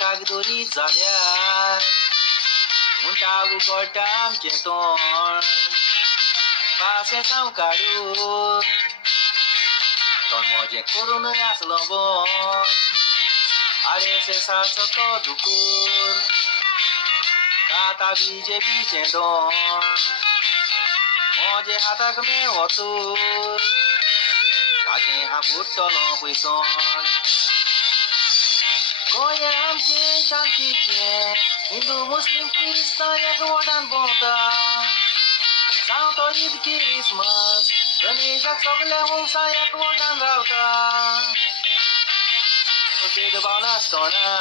कागदोरी जाल्यार म्हणटा उगडटा आमचें तोंड पासे साव काडून तोंड मोजें करूनय आसलो बोन RSSाचो तो धुकूर खाता BJPचें दोन मोजे हाताक मेवतूर काजें हा फुट्टलो पयसोन गोंय आमचें शांतीचें हिंदू मुस्लीम क्रिस्तांव एकवटान भोंवता जावं तो ईद क्रिसमस गणेशाक सगळे वंशा एकवटान रावता भेदभाव नासतना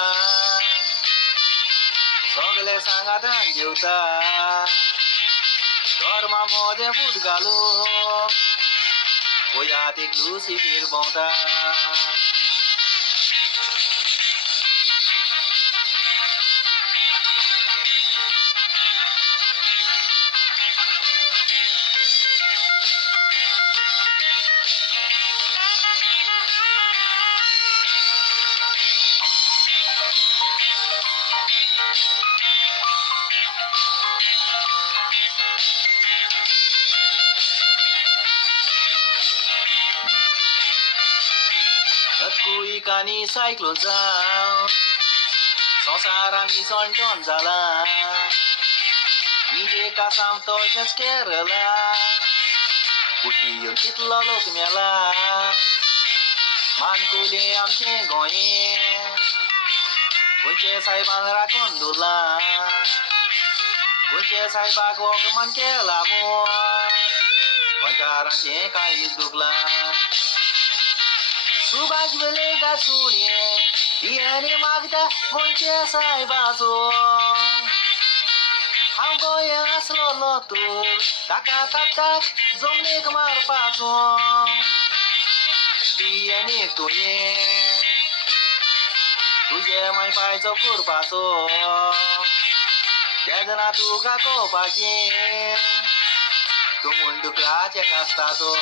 सगळे सांगातान जेवता धर्मा मोदें फूट घालून गोंयांत एक लुसिफेर भोंवता कुई कानी सायक्लोन जावन संवसारान मिसळटोन जाला निजे कासांव तशेंच केरला बुटी येवन कितलो लोक मेला मानकुलें आमचें गोंयें गोंयचे सायबान राखून दवरला गोंयचे सायबाक वखमान केला म्हूण गोंयकारांचें काळीज दुखलां सुभाष वेलिंकार सुणें DNA मागता गोंयचे सायबाचो हांव गोंयांत आसलोलो तूं ताका ताक जमनीक मारपाचो DNA तुयें तुजे माय पायचो करपाचो तेदना तुका कोवपाचें तूं मुंडुकराचे कास्ताचो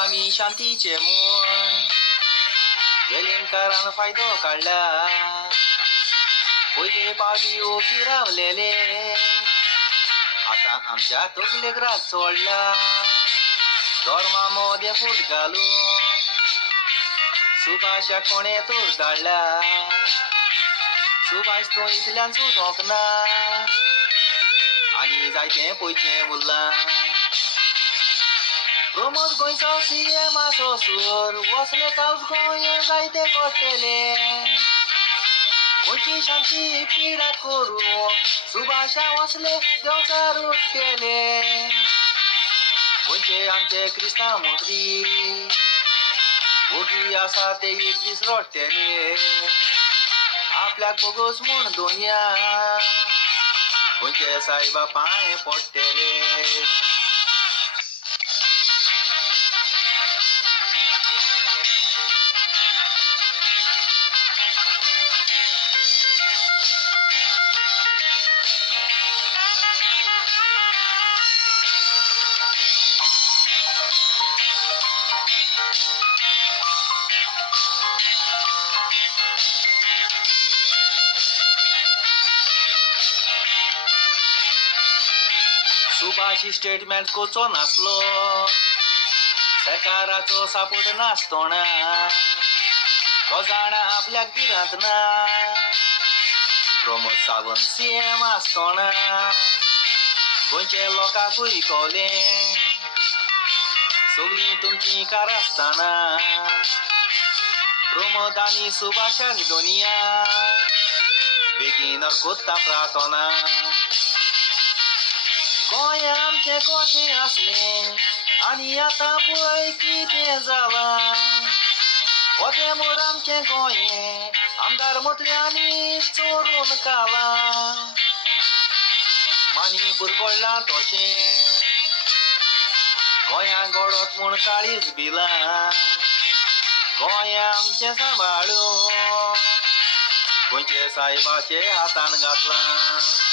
आमी शांतीचे म्हूण वेलिंकारान फायदो काडला पयले पावटी ओगी रावलेले आतां आमच्या तकलेक राग चोडला धर्मा मोदें फूट घालून सुभाषाक कोणें तोर धाडला सुभाष तो इतल्यान सुटोंक ना आनी जायतें पयचें उरलां प्रमोद गोंयचो CM आसोसूर वसले कावज गोंय जायते कोट्टेले गोंयची शांती पिडा करूंक सुभाषा वसले देंवचार उठकेले गोंयचे आमचे क्रिस्तांव मंत्री ओगी आसा ते एक दीस रडटेले आपल्याक बोगोस म्हूण दोनया गोंयचे सायबा पांय पडटेले सुभाष स्टेटमेंट कोचो नासलो सरकाराचो सपोर्ट नासतना तो जाणा आपल्याक भिरांत ना प्रमोद सावंत CM आसतना गोंयचे लोकांकूय कळलें सगळीं तुमची कार आसतना प्रमोद आनी सुभाषाक दोनिया बेगीन कोत्ता प्रार्थना गोंय आमचे कशें आसलें आनी आतां पळय कितें जालां. वदेमूर आमचें गोंय आमदार मंत्र्यांनी चोरून कालां. मणिपूर पडलां तशें गोंया गडत म्हूण काळीज भिलां. गोंय आमचें सांबाळून गोंयचे सायबाचे हातान घातलां.